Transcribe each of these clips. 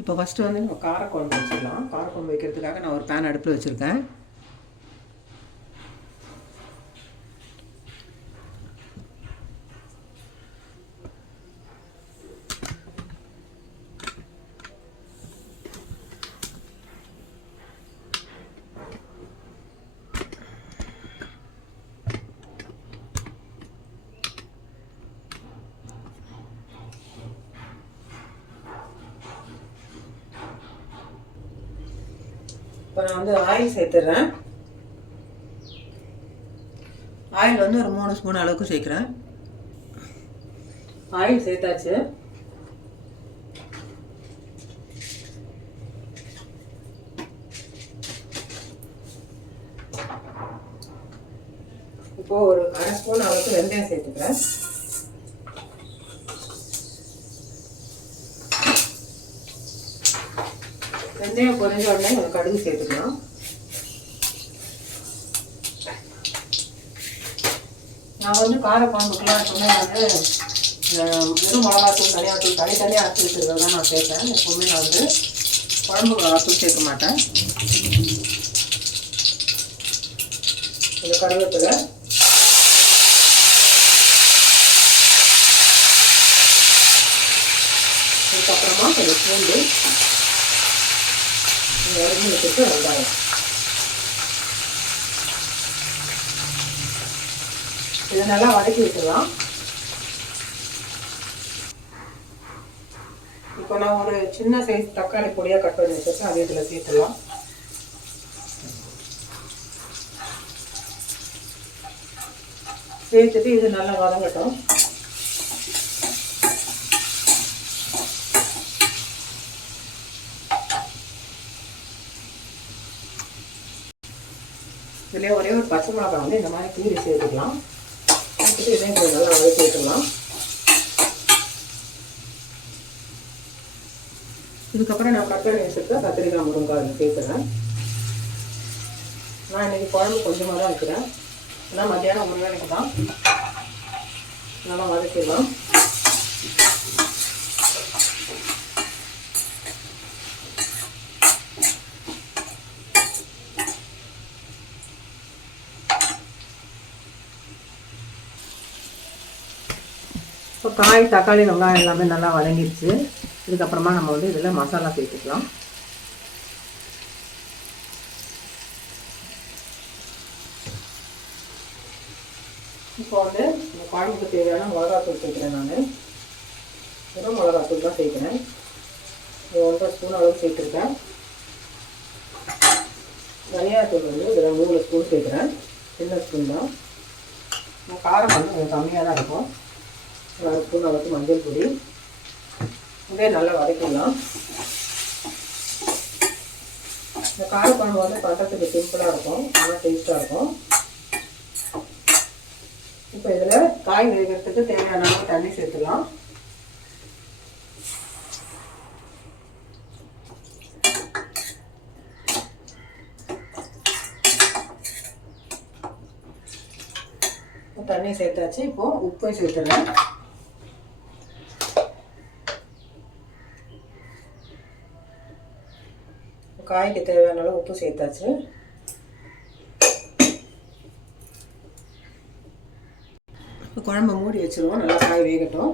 இப்போ ஃபஸ்ட்டு வந்து நம்ம காரக்குழம்பு வச்சிடலாம். காரக்குழம்பு வைக்கிறதுக்காக நான் ஒரு பேன் அடுப்பில் வச்சுருக்கேன். இப்போ நான் வந்து ஆயில் சேர்த்துடுறேன். ஆயில் வந்து ஒரு 3 ஸ்பூன் அளவுக்கு சேர்க்குறேன். ஆயில் சேர்த்தாச்சு. இப்போ ஒரு 1/2 ஸ்பூன் அளவுக்கு வெந்தயம் சேர்த்துக்கிறேன். வெந்தயம் பொரிஞ்ச உடனே கொஞ்சம் கடுகு சேர்த்துக்கலாம். நான் வந்து காரக்குழம்புக்குலாம் சொன்னேன் வந்து வெறும் மிளகாத்தூள் தனியாத்தூள் தனித்தனியாக அரைச்சி வச்சுருக்கிறது தான் நான் சேர்ப்பேன். எப்போவுமே நான் வந்து குழம்பு மிளகாத்தூள் சேர்க்க மாட்டேன். இந்த கருவேப்பிலை, அதுக்கப்புறமா கொஞ்சம் பூண்டு, அரிஞ்சு வச்சுட்டு வெங்காயம். இதை நல்லா வதக்கி விட்டுடலாம். இப்போ நான் ஒரு சின்ன சைஸ் தக்காளி பொடியாக கட் பண்ணி வச்சுருக்கேன். அது இதில் சேர்த்துடலாம். சேர்த்துட்டு இது நல்லா வதங்கட்டும். இதுலேயே ஒரே ஒரு பச்சை மிளகாய் வந்து இந்த மாதிரி கீரி சேர்த்துக்கலாம். சேர்த்துட்டு இதையும் கொஞ்சம் நல்லா வதக்கி விட்டுடலாம். இதுக்கப்புறம் நான் கட் பண்ணி வச்சுருக்கேன் கத்திரிக்காய் முருங்காய் சேர்த்துறேன். நான் இன்றைக்கி குழம்பு கொஞ்சமாக தான் வைக்கிறேன். ஏன்னா மத்தியானம் ஒரு வேளைக்கு தான். நல்லா வதக்கிடலாம். இப்போ காய் தக்காளி வெங்காயம் எல்லாமே நல்லா வதங்கிடுச்சு. இதுக்கப்புறமா நம்ம வந்து இதில் மசாலா சேர்த்துக்கலாம். இப்போ வந்து இந்த குழம்புக்கு தேவையான மிளகாத்தூள் சேர்க்குறேன். நான் வெறும் மிளகாத்தூள் தான் சேர்க்குறேன். 1.5 ஸ்பூன் அளவு சேர்த்துருக்கேன். தனியாத்தூள் வந்து இதில் 3 ஸ்பூன் சேர்க்குறேன். சின்ன ஸ்பூன் தான். காரம் வந்து கொஞ்சம் கம்மியாக தான் இருக்கும். 1 ஸ்பூன் அளவுக்கு மஞ்சள் பொடி. இதே நல்லா வதக்கிடலாம். இந்த காரக்குழம்பு வந்து பண்ணுறதுக்கு சிம்பிளாக இருக்கும், நல்லா டேஸ்ட்டாக இருக்கும். இப்போ இதில் காய் வேகிறதுக்கு தேவையான அளவு தண்ணி சேர்த்துக்கலாம். தண்ணி சேர்த்தாச்சு. இப்போது உப்பை சேர்த்துறேன். காய்க்கு தேவையான அளவு உப்பு சேர்த்தாச்சு. இப்போ குழம்பு மூடி வச்சுருவோம். நல்லா காய் வேகட்டும்.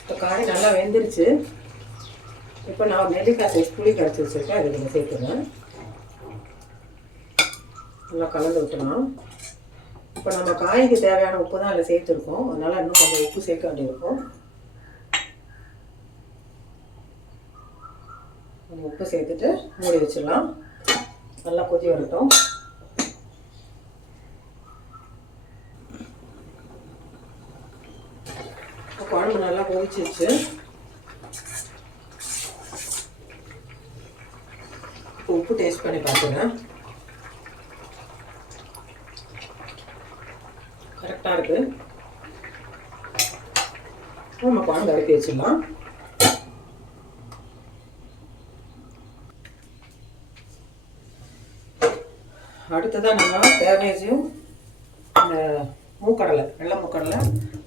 இப்போ காய் நல்லா வெந்துருச்சு. இப்போ நான் நெல்லிக்காய் சைஸ் புளி கரைச்சி வச்சுருக்கேன். அது நீங்கள் சேர்த்துருவேன். நல்லா கலந்து விட்டுலாம். இப்போ நம்ம காய்க்கு தேவையான உப்பு தான் அதில் சேர்த்துருக்கோம். அதனால் இன்னும் கொஞ்சம் உப்பு சேர்க்க வேண்டியிருக்கும். உப்பு சேர்த்துட்டு மூடி வச்சிடலாம். நல்லா கொதி வரட்டும். குழம்பு நல்லா கொதிச்சிருச்சு. உப்பு டேஸ்ட் பண்ணி பார்த்துங்க. கரெக்டாக இருக்குது. நம்ம குழம்பு இறக்கி வச்சிடலாம். அடுத்ததாக நம்ம கேபேஜும் இந்த மூக்கடலை, வெள்ளை மூக்கடலை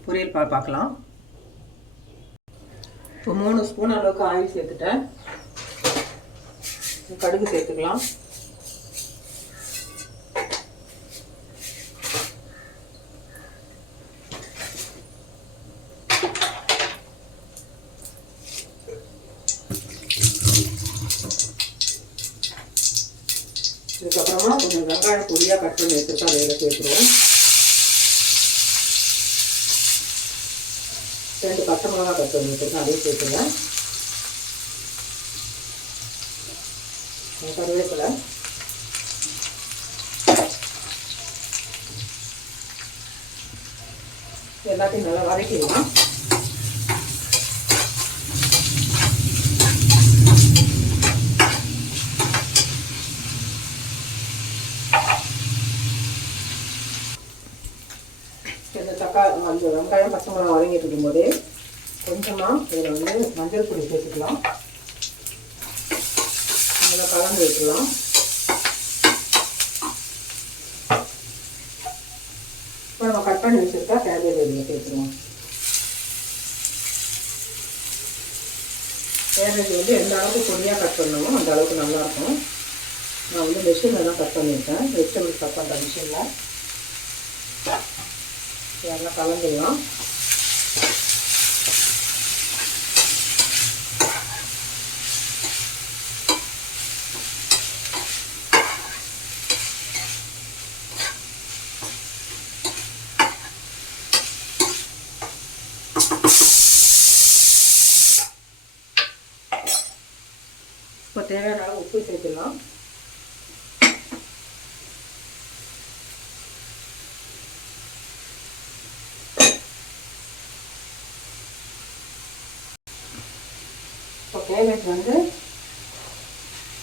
பொரியல் பார்க்கலாம். இப்போ 3 ஸ்பூன் அளவுக்கு ஆயில் சேர்த்துட்டேன். கடுகு சேர்த்துக்கலாம். இதுக்கப்புறமா கொஞ்சம் வெங்காயம் பொடியாக கட் பண்ணி வச்சுருக்கோம், அதில் சேர்த்துருவோம். 2 பச்சை மிளகா கட் பண்ணி வச்சுருக்கேன், அதையும் சேர்த்துருவேன். கருவேப்பிலை, எல்லாத்தையும் நல்லா வதக்கிடலாம். இந்த அந்த வெங்காயம் பச்சை மிளகா வதங்கிட்டு இருக்கும்போதே கொஞ்சமாக இதில் வந்து மஞ்சள் பொடி சேர்த்துக்கலாம். நல்லா கலந்து வைக்கலாம். இப்போ நம்ம கட் பண்ணி வச்சுருக்கா கேபேஜ் இதில் சேர்த்துருவோம். கேபேஜ் வந்து எந்த அளவுக்கு பொடியாக கட் பண்ணணுமோ அந்த அளவுக்கு நல்லாயிருக்கும். நான் வந்து மிஷினில் தான் கட் பண்ணியிருக்கேன், வெஜிடபிள்ஸ் கட் பண்ணுற மிஷினில். நல்லா கலந்துடலாம். இப்போ தேவையான அளவு உப்பு சேர்த்துடலாம். இப்போ கேபேஜ் வந்து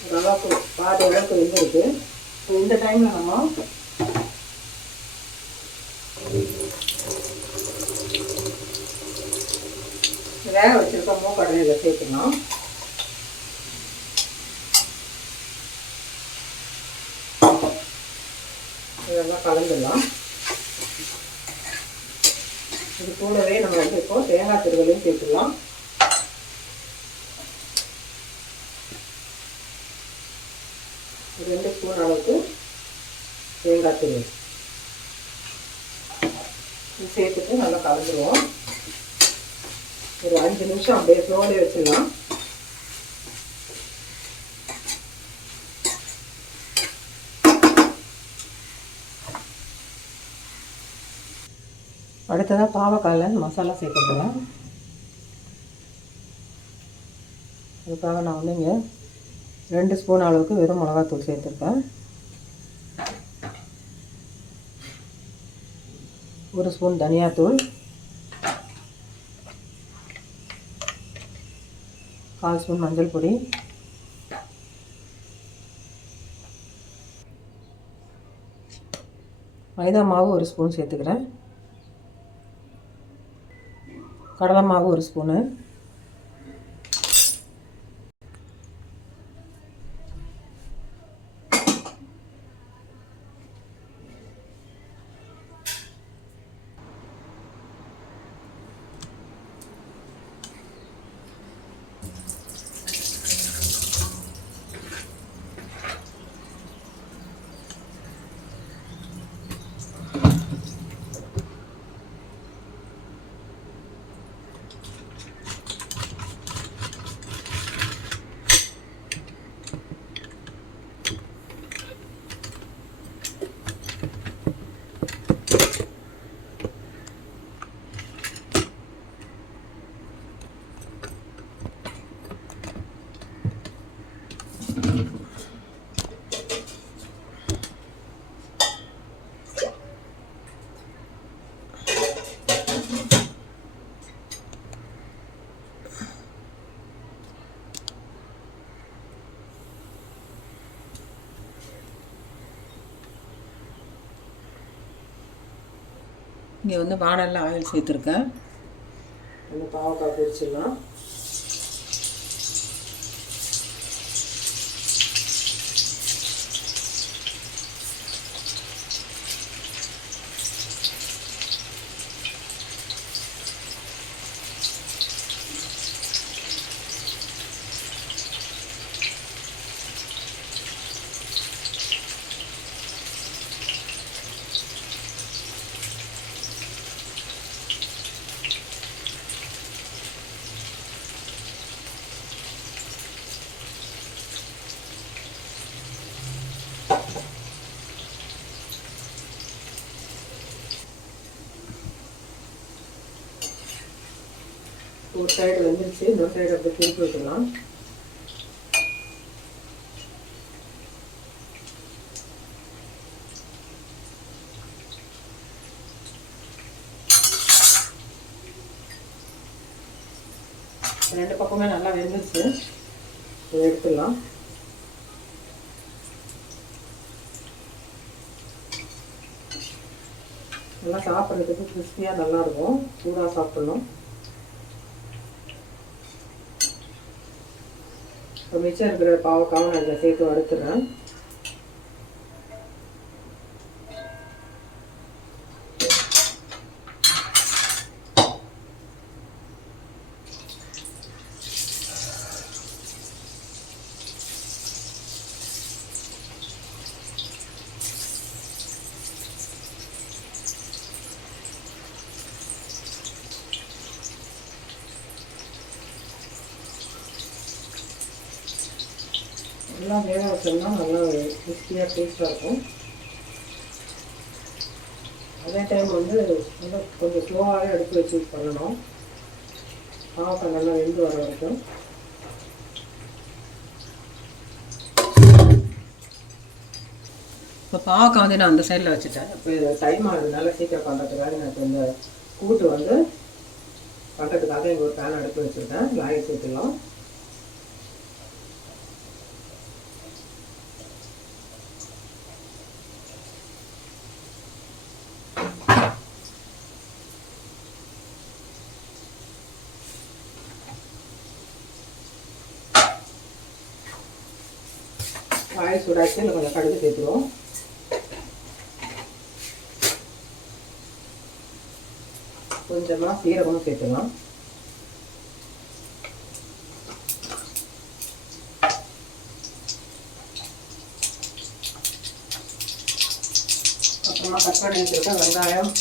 ஓரளவுக்கு பாதி அளவுக்கு வெந்திருக்கு. இப்போ இந்த டைமில் நம்ம வேக வச்சுருக்க மூக்கடலை இதை சேர்த்துக்கலாம். இதெல்லாம் கலந்துடலாம். இது கூடவே நம்ம வந்து இப்போ தேங்காய் திருவலையும் சேர்த்துக்கலாம். ஒரு 2 ஸ்பூன் அளவுக்கு தேங்காய் திருவல் சேர்த்துட்டு நல்லா கலந்துருவோம். ஒரு 5 நிமிஷம் அப்படியே ஸ்லோலே வச்சிடலாம். அடுத்ததாக பாவக்காயில் மசாலா சேர்க்கப்படுறேன். அதுக்காக நான் வந்து இங்கே 2 ஸ்பூன் அளவுக்கு வெறும் மிளகாத்தூள் சேர்த்துருக்கேன். 1 ஸ்பூன் தனியாத்தூள், 1/4 ஸ்பூன் மஞ்சள் பொடி, மைதா மாவு 1 ஸ்பூன் சேர்த்துக்கிறேன், கடலை மாவு 1 ஸ்பூனு, இங்கே வந்து வானல்ல ஆயில் சேர்த்துருக்கேன். அந்த பாவக்காய் பொரிச்சிடலாம். ஒரு சைடு வெந்துருச்சு, இன்னொரு சைடு அப்படியே திருப்பி விட்டுக்கலாம். ரெண்டு பக்கமே நல்லா வெந்துருச்சு, இதை எடுத்துடலாம். நல்லா சாப்பிட்றதுக்கு கிறிஸ்பியாக நல்லாயிருக்கும், சூடாக சாப்பிட்ணும். இப்போ மிச்சம் இருக்கிற பாவக்காவும் நான் இதில் சேர்த்து வறுத்துறேன். எல்லாம் வேக வச்சோம்னா நல்லா கிறிஸ்பியாக டேஸ்ட்டாக இருக்கும். அதே டைம் வந்து நல்லா கொஞ்சம் ஸ்லோவாகவே எடுத்து வச்சு பண்ணணும், பாவக்காய் நல்லா வெந்து வர வரைக்கும். இப்போ பாவக்காய் வந்து நான் அந்த சைடில் வச்சுட்டேன். இப்போ இது டைம் ஆகுதுனால சீக்கிரம் பண்ணுறதுக்காக நான் இப்போ இந்த கூட்டு வந்து பண்ணுறதுக்காக இங்கே ஒரு பேன் எடுத்து வச்சுருக்கேன். லாயை சேர்த்துக்கலாம். ஆயில் சூடாச்சு, இல்லை கொஞ்சம் கடுகு சேர்த்துருவோம். கொஞ்சமாக சீரகமும் சேர்த்துக்கலாம். அப்புறமா கட் பண்ணி வச்சுருக்க வெங்காயம்,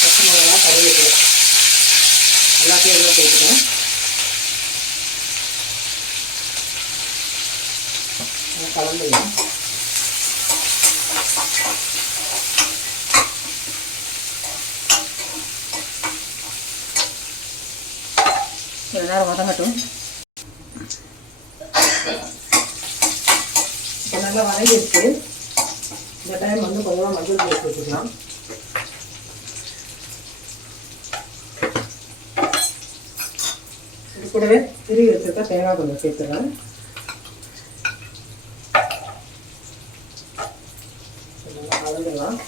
பச்சை மிளகா, கருவேப்பிலை எல்லாத்தையும் எல்லாம் சேர்த்துக்கலாம். கலந்துக்கலாம். எல்லாரும் வதங்கட்டும். இப்போ நல்லா வதங்கிடுச்சு. இந்த டைம் வந்து கொஞ்சமாக மஞ்சள் தூள் சேர்த்துக்கலாம். இது கூடவே திருவி வச்சுருக்க தேங்காய் கொஞ்சம் சேர்த்துக்கலாம். கலந்துக்கலாம்.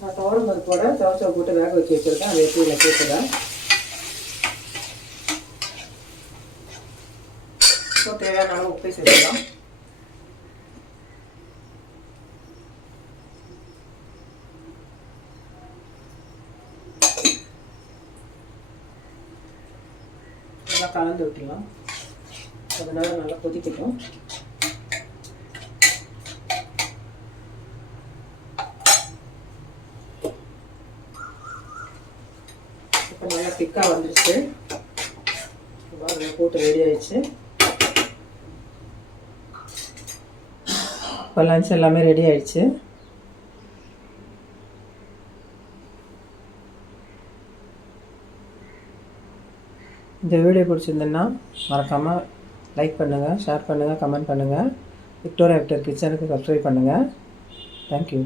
நான் துவரம் பருப்போட சவச்சவை போட்டு வேக வச்சு வச்சுருக்கேன். அதை எடுத்து இதில் சேர்த்துறேன். இப்போ தேவையான அளவு உப்பை சேர்த்துக்கலாம். நல்லா கலந்து விட்டுலாம். அதனால நல்லா கொதிக்கட்டும். இப்போ நல்லா திக்காக வந்துருச்சு. போட்டு ரெடி ஆயிடுச்சு. இப்போ லஞ்ச் எல்லாமே ரெடி ஆயிடுச்சு. இந்த வீடியோ பிடிச்சிருந்தேன்னா மறக்காமல் லைக் பண்ணுங்கள், ஷேர் பண்ணுங்கள், கமெண்ட் பண்ணுங்கள். விக்டோரியா விக்டர் கிச்சனுக்கு சப்ஸ்கிரைப் பண்ணுங்கள். தேங்க்யூ.